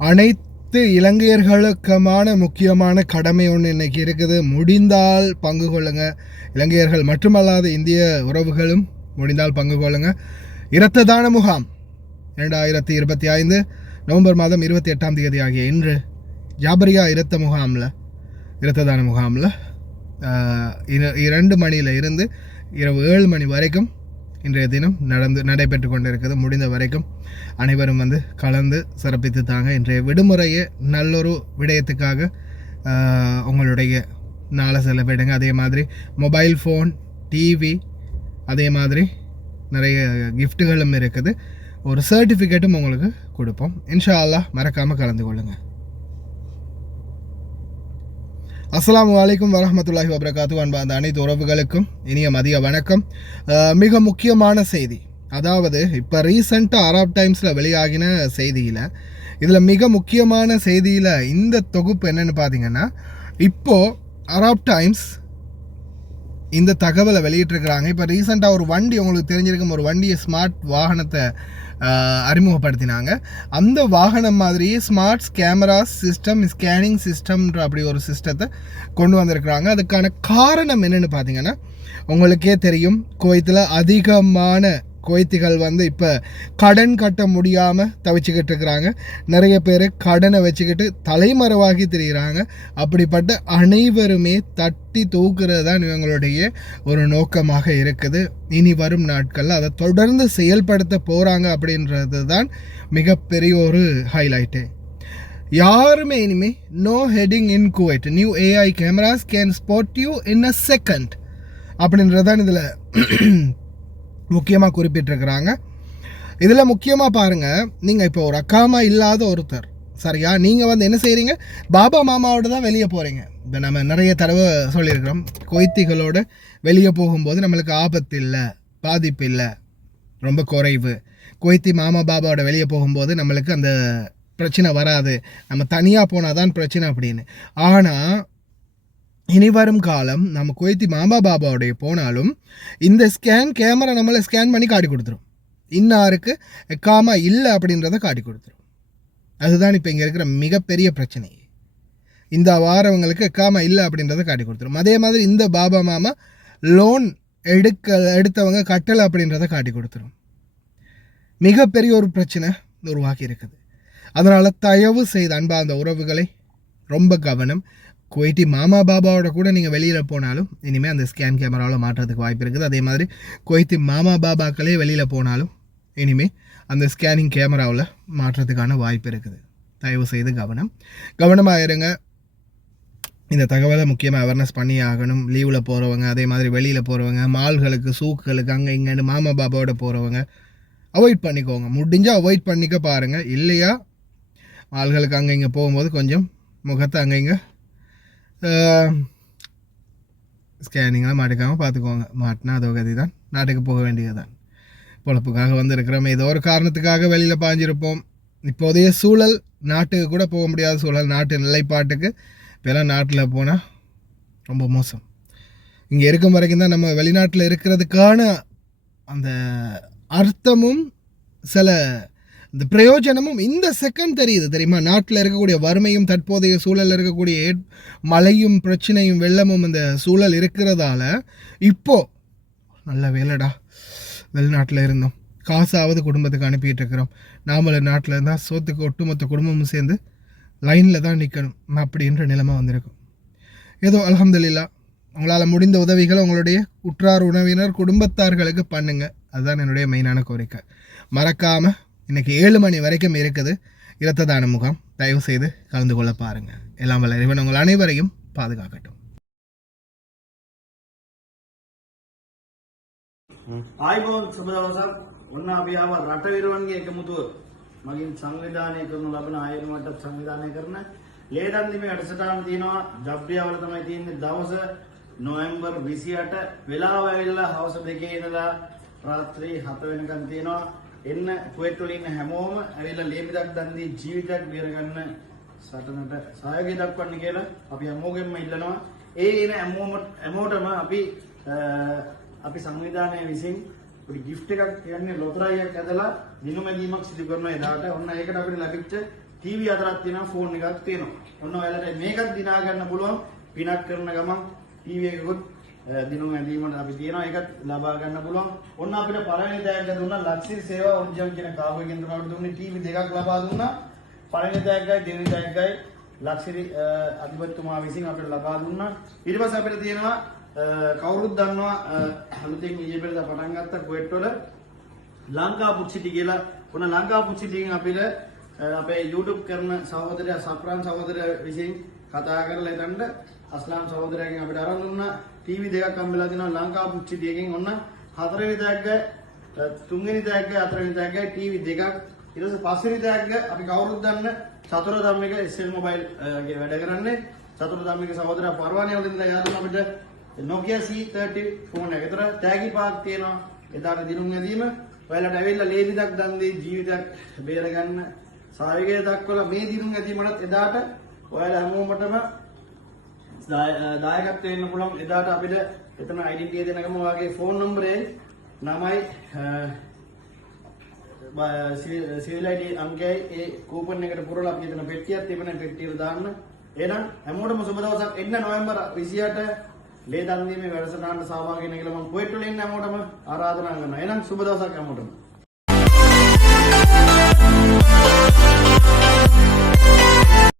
அனைத்து இலங்கையர்களுக்குமான முக்கியமான கடமை ஒன்று இன்றைக்கி இருக்குது. முடிந்தால் பங்கு கொள்ளுங்க. இலங்கையர்கள் மட்டுமல்லாத இந்திய உறவுகளும் முடிந்தால் பங்கு கொள்ளுங்க. இரத்த தான முகாம் 2025 நவம்பர் மாதம் 28 ஆகிய இன்று ஜாபரியா இரத்த தான முகாமில் 2 மணியில் இருந்து இரவு 7 மணி வரைக்கும் இன்றைய தினம் நடைபெற்று கொண்டிருக்கிறது. முடிந்த வரைக்கும் அனைவரும் கலந்து சிறப்பித்து தாங்க. இன்றைய விடுமுறையை நல்லொரு விடயத்துக்காக உங்களுடைய நாளை செலவிடுங்க. அதே மாதிரி மொபைல் ஃபோன், டிவி, அதே மாதிரி நிறைய கிஃப்ட்டுகளும் இருக்குது. ஒரு சர்டிஃபிகேட்டும் உங்களுக்கு கொடுப்போம். இன்ஷா அல்லாஹ் மறக்காமல் கலந்து கொள்ளுங்கள். அஸ்ஸலாமு அலைக்கும் வரஹ்மத்துல்லாஹி வபரகாத்து. அன்பார்ந்த அனைத்து உறவுகளுக்கும் இனிய மதிய வணக்கம். மிக முக்கியமான செய்தி, அதாவது இப்போ ரீசெண்டாக அரப் டைம்ஸில் வெளியாகின செய்தியில் இதில் மிக முக்கியமான செய்தியில் இந்த தொகுப்பு என்னென்னு பார்த்தீங்கன்னா, இப்போது அரப் டைம்ஸ் இந்த தகவலை வெளியிட்டிருக்கிறாங்க. இப்போ ரீசெண்டாக ஒரு வண்டி, உங்களுக்கு தெரிஞ்சிருக்கும், ஒரு வண்டியை ஸ்மார்ட் வாகனத்தை அறிமுகப்படுத்தினாங்க. அந்த வாகனம் மாதிரியே ஸ்மார்ட் கேமராஸ் சிஸ்டம், ஸ்கேனிங் சிஸ்டம்ன்ற அப்படி ஒரு சிஸ்டத்தை கொண்டு வந்திருக்கிறாங்க. அதுக்கான காரணம் என்னென்னு பார்த்தீங்கன்னா, உங்களுக்கே தெரியும், குவைத்தில் அதிகமான குவைத்திகள் இப்போ கடன் கட்ட முடியாமல் தவிச்சுக்கிட்டு இருக்கிறாங்க. நிறைய பேர் கடனை வச்சுக்கிட்டு தலைமறைவாகி திரிகிறாங்க. அப்படிப்பட்ட அனைவருமே தட்டி தூக்குறது தான் இவங்களுடைய ஒரு நோக்கமாக இருக்குது. இனி வரும் நாட்களில் அதை தொடர்ந்து செயல்படுத்த போகிறாங்க அப்படின்றது தான் மிகப்பெரிய ஒரு ஹைலைட்டு. யாருமே இனிமேல் no heading in quite, new AI cameras can spot you in a second அப்படின்றதான் இதில் முக்கியமாக குறிப்பிட்டிருக்கிறாங்க. இதில் முக்கியமாக பாருங்கள், நீங்கள் இப்போ ஒரு அக்காமா இல்லாத ஒருத்தர், சரியா, நீங்கள் என்ன செய்கிறீங்க, பாபா மாமாவோட தான் வெளியே போகிறீங்க. இப்போ நம்ம நிறைய தடவை சொல்லியிருக்கிறோம், குவைத்திகளோடு வெளியே போகும்போது நம்மளுக்கு ஆபத்து இல்லை, பாதிப்பு இல்லை, ரொம்ப குறைவு. குவைத்தி மாமா பாபாவோட வெளியே போகும்போது நம்மளுக்கு அந்த பிரச்சனை வராது, நம்ம தனியாக போனால் தான் பிரச்சனை அப்படின்னு. ஆனால் இனி வரும் காலம் நம்ம குவைத்தி மாமா பாபாவுடைய போனாலும் இந்த ஸ்கேன் கேமரா நம்மளை ஸ்கேன் பண்ணி காட்டி கொடுத்துரும். இன்னாருக்கு எக்காமா இல்லை அப்படின்றத காட்டி கொடுத்துரும். அதுதான் இப்போ இங்கே இருக்கிற மிகப்பெரிய பிரச்சனை. இந்த வாரவங்களுக்கு எக்காமா இல்லை அப்படின்றத காட்டி கொடுத்துரும். அதே மாதிரி இந்த பாபா மாமா லோன் எடுத்தவங்க கட்டலை அப்படின்றத காட்டி கொடுத்துரும். மிகப்பெரிய ஒரு பிரச்சனை உருவாக்கி இருக்குது. அதனால் தயவு செய்த அன்பார்ந்த உறவுகளை ரொம்ப கவனம். குவைட்டி மாமா பாபாவோட கூட நீங்கள் வெளியில் போனாலும் இனிமேல் அந்த ஸ்கேன் கேமராவில் மாற்றுறதுக்கு வாய்ப்பு இருக்குது. அதே மாதிரி குவைத்தி மாமா பாபாக்களே வெளியில் போனாலும் இனிமேல் அந்த ஸ்கேனிங் கேமராவில் மாற்றுறதுக்கான வாய்ப்பு இருக்குது. தயவு செய்து கவனமாக இருங்க. இந்த தகவலை முக்கியமாக அவேர்னஸ் பண்ணி ஆகணும். லீவில் போகிறவங்க, அதே மாதிரி வெளியில் போகிறவங்க, மால்களுக்கு, சூக்குகளுக்கு, அங்கே இங்கேன்னு மாமா பாபாவோட போகிறவங்க அவாய்ட் பண்ணிக்கோங்க. முடிஞ்சால் அவாய்ட் பண்ணிக்க பாருங்கள். இல்லையா மால்களுக்கு அங்கே இங்கே போகும்போது கொஞ்சம் முகத்தை அங்கே இங்கே ஸ்கேனிங்லாம் மாட்டிக்காமல் பார்த்துக்கோங்க. மாட்டினா அதோ கதி தான், நாட்டுக்கு போக வேண்டியது தான். பொழப்புக்காக வந்திருக்கிறோம், ஏதோ ஒரு காரணத்துக்காக வெளியில் பாஞ்சிருப்போம். இப்போதைய சூழல் நாட்டுக்கு கூட போக முடியாத சூழல், நாட்டு நிலைப்பாட்டுக்கு. இப்போலாம் நாட்டில் போனால் ரொம்ப மோசம். இங்கே இருக்கும் வரைக்கும் தான் நம்ம வெளிநாட்டில் இருக்கிறதுக்கான அந்த அர்த்தமும் சில இந்த பிரயோஜனமும் இந்த செகண்ட் தெரியுது, தெரியுமா? நாட்டில் இருக்கக்கூடிய வறுமையும் தற்போதைய சூழலில் இருக்கக்கூடிய மழையும் பிரச்சனையும் வெள்ளமும் இந்த சூழல் இருக்கிறதால இப்போது நல்ல வேலைடா, வெளிநாட்டில் இருந்தோம், காசாவது குடும்பத்துக்கு அனுப்பிட்டு இருக்கிறோம், நாமளும் நாட்டில் இருந்தால் சோத்துக்கு ஒட்டுமொத்த குடும்பமும் சேர்ந்து லைனில் தான் நிற்கணும் அப்படின்ற நிலைமை வந்திருக்கும். ஏதோ அல்ஹம்துலில்லாஹ் உங்களால் முடிந்த உதவிகளை உங்களுடைய உற்றார் உறவினர் குடும்பத்தார்களுக்கு பண்ணுங்கள். அதுதான் என்னுடைய மெயினான கோரிக்கை. மறக்காமல் இன்றைக்கி 7 மணி வரைக்கும் இருக்குது இரத்த தான முகாம். தயவு செய்து கலந்து கொள்ள பாருங்கள். எல்லாம் வல்ல இறைவன் உங்கள் அனைவரையும் பாதுகாக்கட்டும். ආයිබෝන් සුබ දවසක්. ඔන්න අපි ආව රට විරුවන්ගේ එකමුතුව මගින් සංවිධානය කරනු ලබන ආයතනවලට සංවිධානය කරන ලේදන් දිමේ වැඩසටහන තියෙනවා. ජබ්රියාවල තමයි තියෙන්නේ. දවස නොවැම්බර් 28 වෙලාව ඇවිල්ලා හවස 2 ඉඳලා රාත්‍රී 7 වෙනකන් තියෙනවා. එන්න කුවේට් වල ඉන්න හැමෝම ඇවිල්ලා ලේබිදක් දන් දී ජීවිතයක් බේර ගන්න සටනට සහයෝගය දක්වන්න කියලා අපි හැමෝගෙම ඉල්ලනවා. ඒ එන හැමෝටම අපි සංවිධානය විසින් පොඩි gift එකක් කියන්නේ ලොතරැයියක් ඇදලා දිනුමැදීමක් සිදු කරනවා එදාට. ඔන්න ඒකට අපිට ලැබිච්ච ටීවී අතරක් තියෙනවා ෆෝන් එකක් තියෙනවා. ඔන්න ඔයාලට මේකත් දිනා ගන්න පුළුවන්. පිනක් කරන ගමන් ටීවී එකකුත් දිනුම් ඇඳීමට අපි තියෙනවා. ඒකත් ලබා ගන්න පුළුවන්. ඔන්න අපිට පළවෙනි තෑග්ග දුන්නා ලක්ෂ්‍ය සේවා ඔරිජිනල් කියන කාර්ය කේන්ද්‍රවලට දුන්නේ ටීවී දෙකක් ලබා දුන්නා. පළවෙනි තෑග්ගයි දෙවෙනි තෑග්ගයි ලක්ෂ්‍ය අධිපතිතුමා විසින් අපිට ලබා දුන්නා. ඊට පස්සේ අපිට තියෙනවා කවුරුත් දන්නවා අලුතෙන් ඊයේ පෙරේදා පටන් ගත්ත කුවේට් වල ලංකා පුච්චිටි කියලා. ඔන්න ලංකා පුච්චිටියෙන් අපිට අපේ YouTube කරන සහෝදරයා සප්‍රාන් සහෝදරයා විසින් කතා කරලා එතනට අස්ලාම් සහෝදරයාගෙන් අපිට අරන් දුන්නා ටීවී දෙකක් හම්බෙලා තිනවා ලංකා පුච්චිටියකින්. ඔන්න හතරවෙනි තෑග්ග, තුන්වෙනි තෑග්ග, හතරවෙනි තෑග්ග ටීවී දෙකක්. ඊට පස්සේ පස්වෙනි තෑග්ග අපි කවුරුත් දන්න චතුර ධම්මික SL මොබයිල් ගේ වැඩ කරන්නේ චතුර ධම්මික සහෝදරයා පරවාණිය වලින් ඉඳලා යාදුන අපිට Nokia C30 ෆෝන් එක. ඒතර තෑගි පාක් තියෙනවා. එදාට දිනුම් ඇදීම ඔයාලට ඇවිල්ලා ලේබිදක් දන් දී ජීවිතයක් බේර ගන්න සාවිකය දක්වලා මේ දිනුම් ඇදීමටත් එදාට ඔයාලා හැමෝමටම දායකත්ව වෙන්න පුළුවන්. එදාට අපිට එතන ඩෙන්ටිටි දෙනකම ඔයාගේ ෆෝන් නම්බරේ නමයි සිවිල් ID අංකයයි ඒ කූපන් එකට පුරලා අපි එතන පෙට්ටියක් තිබෙන පෙට්ටියට දාන්න. එහෙනම් හැමෝටම සුබ දවසක්. එන්න නොවැම්බර් 28 ලේ දන් දීමේ වැඩසටහනට සහභාගී වෙන්න කියලා මම කුවේට් වල ඉන්න හැමෝටම ආරාධනා කරනවා. එහෙනම් සුබ දවසක් හැමෝටම.